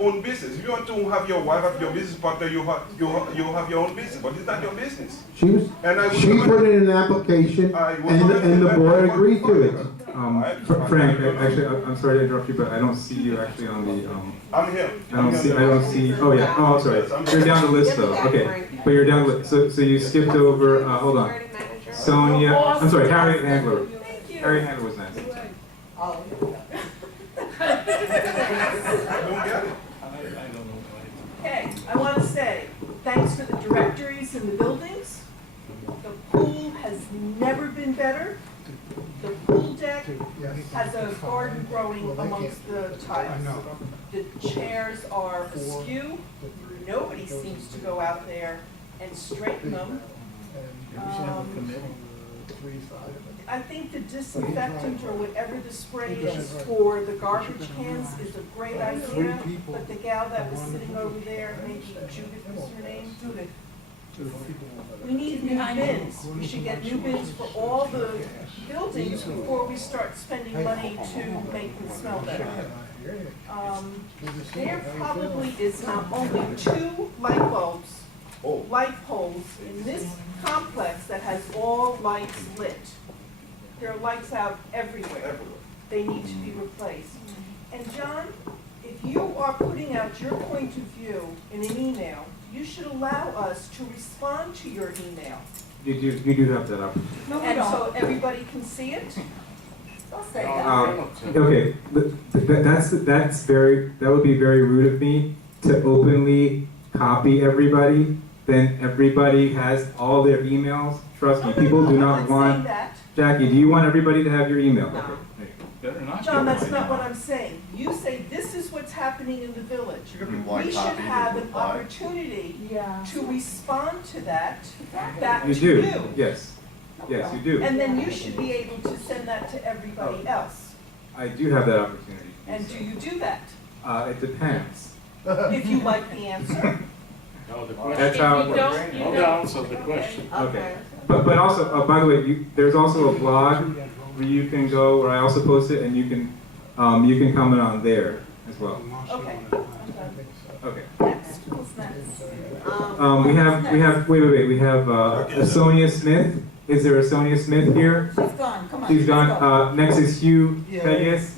own business. If you want to have your wife have your business partner, you have your own business, but it's not your business. She put in an application, and the board agreed to it. Frank, actually, I'm sorry to interrupt you, but I don't see you actually on the. I'm here. I don't see. Oh yeah. Oh, I'm sorry. You're down the list though. Okay, but you're down the list. So you skipped over. Hold on. Sonia. I'm sorry. Harry Handler. Harry Handler was next. Okay, I want to say, thanks for the directories in the buildings. The pool has never been better. The pool deck has a garden growing amongst the tiles. The chairs are askew. Nobody seems to go out there and straighten them. I think the disinfectant or whatever the spray is for the garbage cans is a great idea, but the gal that was sitting over there, maybe Judith was her name, Judith. We need new bins. We should get new bins for all the buildings before we start spending money to make them smell better. There probably is not only 2 light poles in this complex that has all lights lit. There are lights out everywhere. They need to be replaced. And John, if you are putting out your point of view in an email, you should allow us to respond to your email. You do have that up. No, and so everybody can see it? I'll say that. Okay, that would be very rude of me to openly copy everybody. Then everybody has all their emails. Trust me, people do not want. Jackie, do you want everybody to have your email? No. Okay. John, that's not what I'm saying. You say this is what's happening in the village. We should have an opportunity to respond to that back you to do. you. Yes. Yes, you do. And then you should be able to send that to everybody else. I do have that opportunity. And do you do that? It depends. If you like the answer. No, the question. That's how it works. No answer the question. Okay. But also, by the way, there's also a blog where you can go, where I also post it, and you can comment on there as well. Okay. Okay. Next. Who's next? We have a Sonia Smith. Is there a Sonia Smith here? She's gone. Come on. She's gone. Next is Hugh Pegas.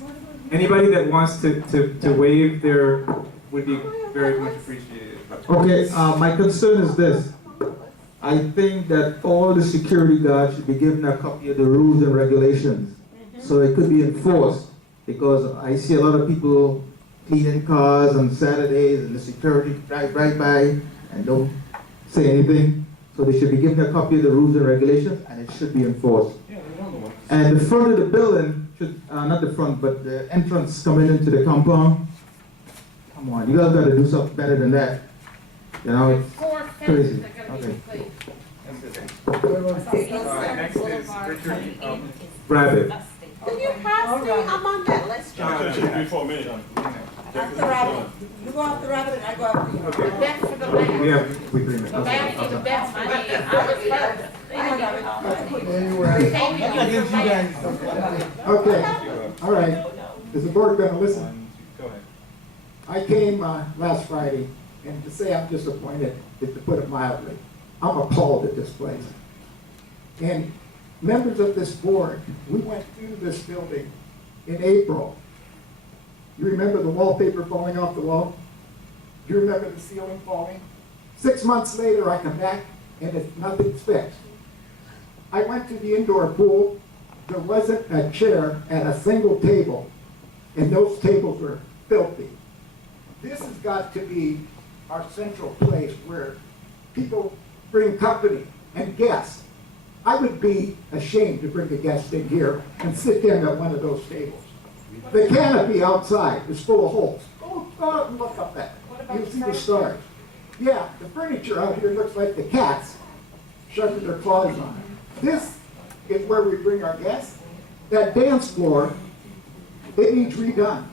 Anybody that wants to waive their would be very much appreciated. Okay, my concern is this. I think that all the security guards should be given a copy of the rules and regulations so it could be enforced, because I see a lot of people cleaning cars on Saturdays and the security drive right by and don't say anything. So they should be given a copy of the rules and regulations, and it should be enforced. And the front of the building should, not the front, but the entrance coming into the compound. Come on, you guys got to do something better than that. You know, it's crazy. Okay. Next is Richard Rabbit. Can you pass me? I'm on that list. Before me. After Rabbit. You go after Rabbit and I go after you. Okay. That's for the land. We have 3 minutes. The land is the best money. I was first. Okay, all right. Is the board going to listen? Go ahead. I came last Friday, and to say I'm disappointed is to put it mildly. I'm appalled at this place. And members of this board, we went through this building in April. You remember the wallpaper falling off the wall? Do you remember the ceiling falling? 6 months later, I come back, and nothing's fixed. I went to the indoor pool. There wasn't a chair and a single table, and those tables were filthy. This has got to be our central place where people bring company and guests. I would be ashamed to bring a guest in here and sit down at one of those tables. The canopy outside is full of holes. Go out and look up at it. You'll see the stars. Yeah, the furniture out here looks like the cats shoving their claws on it. This is where we bring our guests. That dance floor, it needs redone.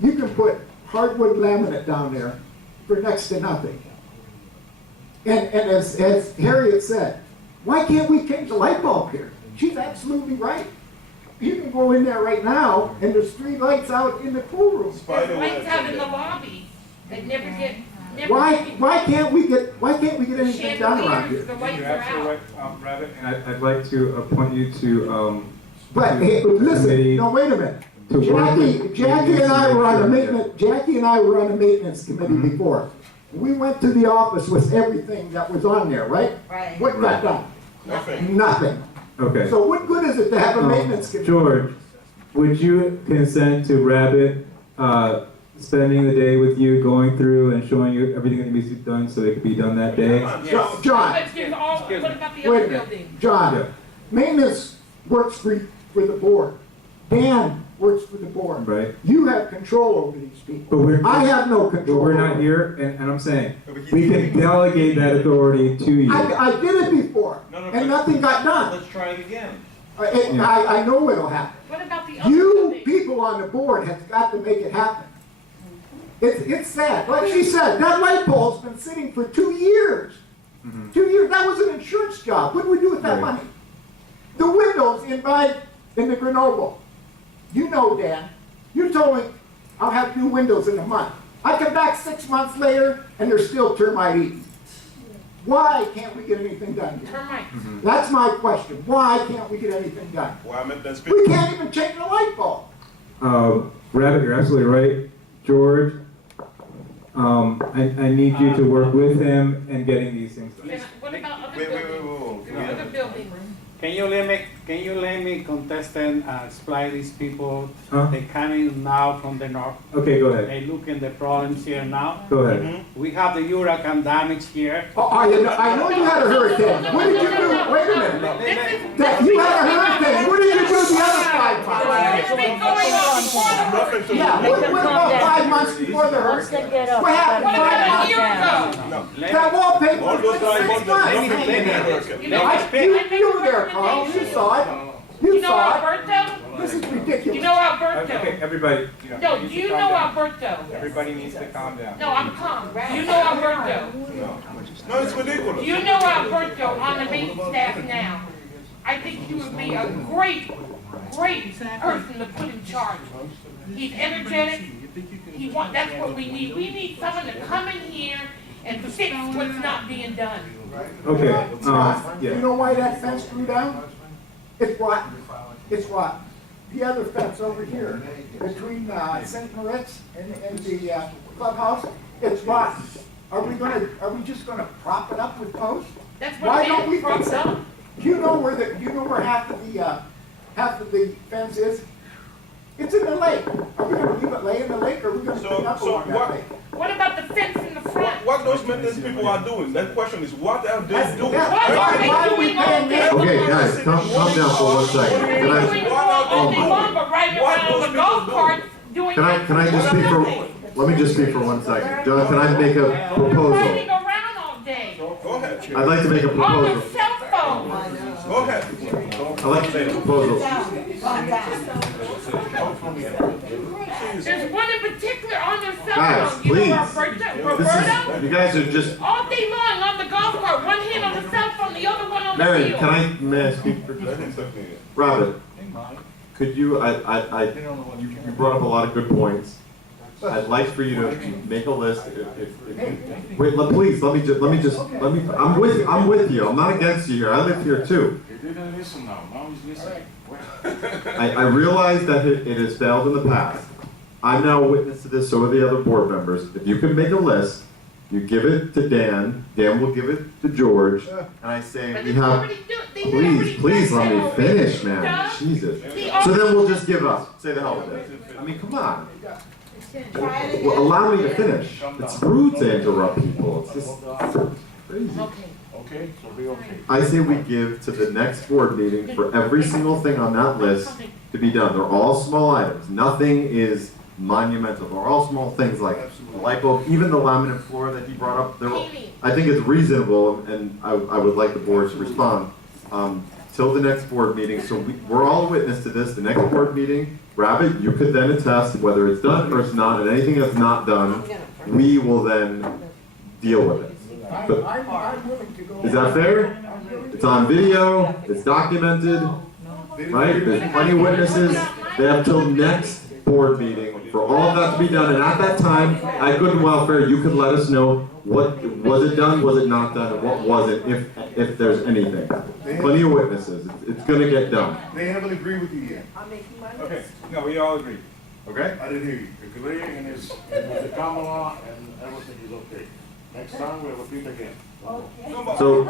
You can put hardwood laminate down there for next to nothing. And as Harriet said, why can't we change the light bulb here? She's absolutely right. You can go in there right now, and there's 3 lights out in the pool room. There's lights out in the lobby. They never get, Why can't we get anything done around chandeliers, here? the lights You're are absolutely out. right, Rabbit, and I'd like to appoint you to, But hey, listen, Committee no, wait a minute. to work with. Jackie and I were on the Make sure- maintenance, Jackie and I were on the maintenance committee before. We went to the office with everything that was on there, right? Right. What got done? Nothing. Nothing. Okay. So what good is it to have a maintenance committee? George, would you consent to Rabbit, spending the day with you, going through and showing you everything that needs to be done so it could be done that day? John, Let's give all, what about the wait other a minute. building? John, Yeah. maintenance works for the board. Dan works for the board. Right? You have control over these people. But we're, I have no but control. we're over not them. here, and I'm saying, we can delegate that authority to you. I did it before, No, and nothing got done. Let's try it again. I know what'll happen. What about the other You building? people on the board have got to make it happen. It's sad. Like she said, that light pole's been sitting for 2 years. 2 years, that was an insurance job. What do we do with that Right. money? The windows in the Grenoble. You know, Dan, you told me I'll have new windows in a month. I come back 6 months later and they're still termite eaten. Why can't we get anything done here? Termites. That's my question. Why can't we get anything done? Why make that We can't even change the light bulb. Rabbit, you're absolutely right. George, I need you to work with him in getting these things done. What about other Wait, buildings? wait. Other buildings. Can you let me contest and explain these people? Huh? They coming now from the north. Okay, go ahead. They look at the problems here now. Go ahead. We have the hurricane damage here. Oh, I know you had a hurricane. What did you do? Wait a minute. That you had a hurricane. What did you do the other 5 months? It's been going on before. Nothing to Yeah, what about 5 months before the hurricane? What happened What about 5 a year months? ago? That wallpaper All was those guys, 6 months. nothing to do with hurricane. You know what? You were there, Carl. You saw it. You You know saw it. Alberto? This is You ridiculous. know Okay, Alberto? everybody. No, do you know Alberto? Everybody needs to calm down. No, I'm calm. Do you know Alberto? No, it's ridiculous. Do you know Alberto on the maintenance staff now? I think he would be a great person to put in charge. He's energetic. That's what we need. We need someone to come in here and fix what's not being done. Okay, You yeah. know why that fence grew down? It's rotten. It's rotten. The other fence over here, between St. Moritz and the clubhouse, it's rotten. Are we just gonna prop it up with posts? That's Why what don't we they fix propped it? up. Do you know where half of the fence is? It's in the lake. Are we gonna leave it lay in the lake, or are we gonna clean up So along that what- lake? What about the fence in the front? What those maintenance people are doing, that question is, what are they doing? What are they doing all day? Okay, guys, calm down for 1 second. They're Can I, doing all day long, but riding What around those on the golf people cart doing. can I just speak for, let me just speak for 1 second. John, can I make a Riding proposal? around all day Go ahead, I'd like to make a on their proposal. cell phone. go ahead. I'd like to make a proposal. Calm down. There's one in particular on their cell Guys, phone. You know please. Roberto? This Roberto? is, you guys are just, All day long on the golf cart, one hand on the cell phone, the other one on the Marion, wheel. may I speak for Let him talk to you. Robert? Could you, you brought up a lot of good points. I'd like for you to make a list, wait, please, let me, I'm with you, I'm not against you here, I live here too. He didn't listen now, now he's listening. I realize that it has failed in the past. I'm now a witness to this, so are the other board members. If you can make a list, you give it to Dan, Dan will give it to George, and I say, But we they have, already do- they already please done let me that finish, already. man, Duh. Jesus. He So then already- we'll just give up, say the hell with it. I mean, come on. Try it again. Well, allow me to finish. It's rude to interrupt people, it's just crazy. Okay. Okay, so be okay. I say we give to the next board meeting for every single thing on that list to be done. They're all small items. Nothing is monumental. They're all small things like the light bulb, even the laminate floor that he brought up. I think it's reasonable, and I would like the board to respond till the next board meeting. So we're all a witness to this. The next board meeting, Rabbit, you could then attest whether it's done or it's not, and anything that's not done, we will then deal with it. I'm willing to go. Is that fair? It's on video, it's documented, right? There's plenty of witnesses. They have till next board meeting for all of that to be done, and at that time, at Good and Welfare, you could let us know what, was it done, was it not done, and what was it, if there's anything. Plenty of witnesses, it's gonna get done, They haven't agreed with you yet. I'm making my Okay, list. no, we all agree. okay? I didn't hear you. Agree, and it's, with the common law, and everything is okay. Next time, we'll repeat again. Okay. So,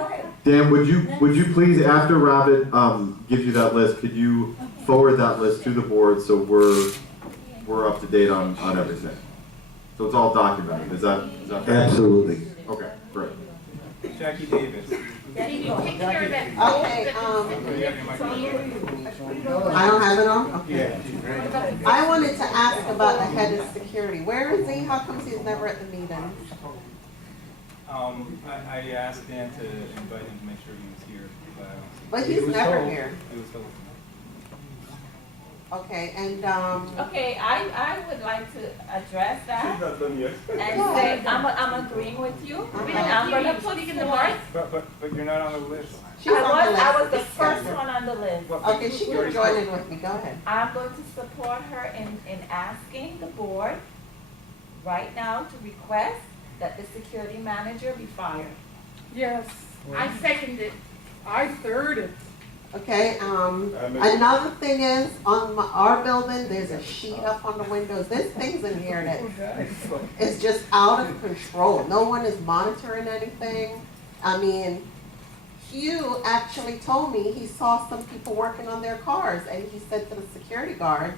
Dan, would you please, after Robert, gives you that list, could you forward that list to the board so we're up to date on everything? So it's all documented, is that fair? Absolutely. Okay, great. Jackie Davis. Can you take care of that? Okay, Do you have your microphone? I don't have it on? Okay. Yeah. I wanted to ask about the head of security. Where is he? How come he's never at the meeting? I asked Dan to invite him to make sure he was here, but I don't see. But He he's was never told- here. He was told. Okay, and, Okay, I would like to address She's that not done yet. and say, I'm agreeing with you. Okay. And I'm gonna put Speak in the forth. mic. But you're not on the list. she's on the list. I was the first one on the list. Okay, she can join in with me. Go ahead. I'm going to support her in asking the board right now to request that the security manager be fired. Yes, I second it. I third it. Okay, another thing is, on our building, there's a sheet up on the windows. There's things in here that is just out of control. No one is monitoring anything. I mean, Hugh actually told me he saw some people working on their cars, and he said to the security guards,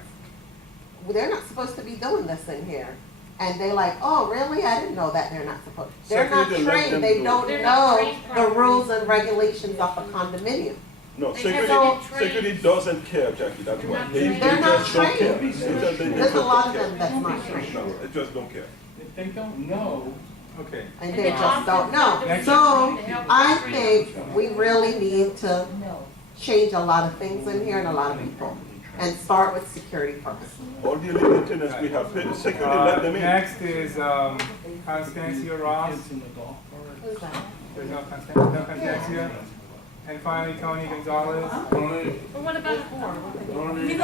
well, they're not supposed to be doing this in here. And they like, oh, really? I didn't know that they're not supposed. They're not Security let them trained. They do don't They're not know trained the properly. rules and regulations of a condominium. No, They security, haven't been trained. security doesn't care, Jackie, that's They're why. not They trained. They're not just don't care. trained. They just There's a don't lot of care. them that's not trained. No, they just don't care. If they don't know, Okay. And And they they just also don't know. don't So know the help I of the think we really need to change a lot of things in here and a lot of people. And start with security first. All the illegal tenants we have, security let them in. Next is Constancia Ross. Who's that? There's no Constancia. And finally, Tony Gonzalez. Tony, But what about the board? Tony. Give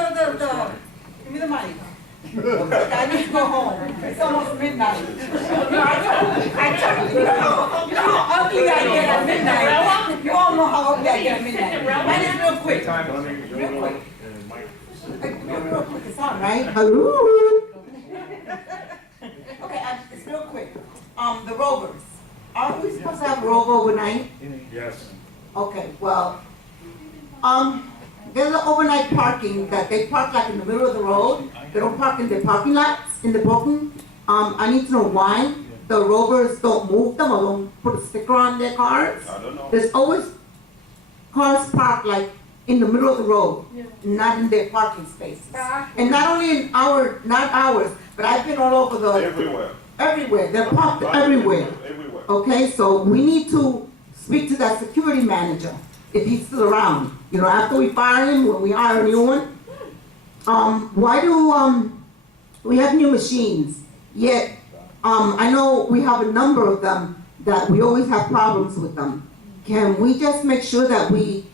me the mic. I need to go home. It's almost midnight. You know how ugly I get at midnight. You all know how ugly I get at midnight. Mine is real quick. Time. Real quick. Real quick, it's on, right? Okay, it's real quick. The Rovers. Aren't we supposed to have a Rover overnight? Yes. Okay, well, there's an overnight parking that they park like in the middle of the road. They don't park in their parking lots, in the parking. I need to know why the Rovers don't move them or don't put a sticker on their cars. I don't know. There's always cars parked like in the middle of the road, not in their parking spaces. And not only not ours, but I've been all over Everywhere. everywhere. They're parked everywhere. Everywhere. Okay, so we need to speak to that security manager, if he's still around. You know, after we fire him, when we hire a new one. Why do, we have new machines, yet, I know we have a number of them that we always have problems with them. Can we just make sure that we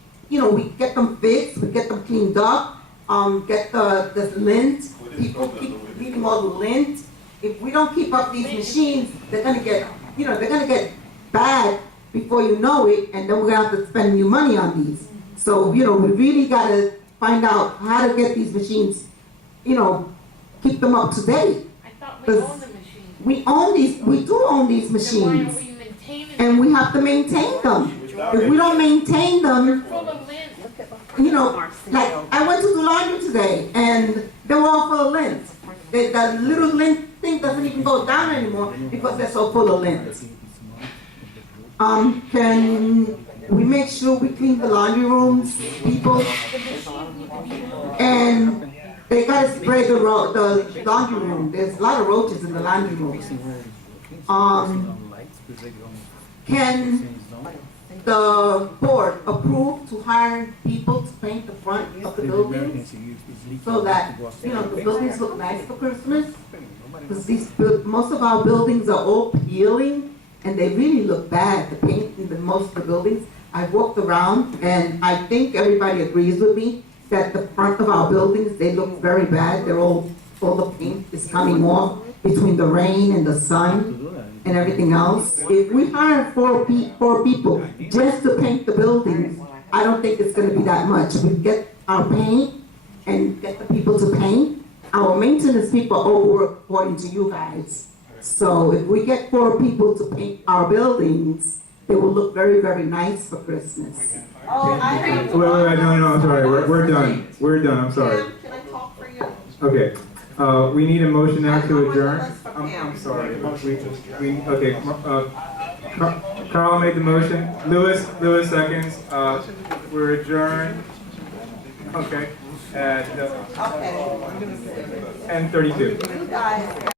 get them fixed, we get them cleaned up, get the lint, people keep reading all the lint. If we don't keep up these machines, they're gonna get bad before you know it, and then we're gonna have to spend new money on these. So, we really gotta find out how to get these machines, keep them up to date. I thought we owned the machine. We do own these Then why machines, are we maintaining them? and we have to maintain them. If we don't maintain them, Full of lint. like, I went to the laundry today, and they were all full of lint. The little lint thing doesn't even go down anymore because they're so full of lint. Can we make sure we clean the laundry rooms, people? And they gotta spray the laundry room. There's a lot of roaches in the laundry room. Can the board approve to hire people to paint the front of the buildings so that, the buildings look nice for Christmas? Because most of our buildings are all peeling and they really look bad, the paint in most of the buildings. I've walked around and I think everybody agrees with me that the front of our buildings, they look very bad. They're all all the paint is coming off between the rain and the sun and everything else. If we hire four people just to paint the buildings, I don't think it's gonna be that much. We get our paint and get the people to paint. Our maintenance people overwork according to you guys. So if we get 4 people to paint our buildings, they will look very, very nice for Christmas. Oh, I have. Wait, no, I'm sorry, we're done. We're done, I'm sorry. Can I talk for you? Okay, we need a motion now to I don't adjourn. want to I'm sorry, okay, Carl made the motion, Lewis seconds, we're adjourned. Okay, at Okay. 10:32. You guys.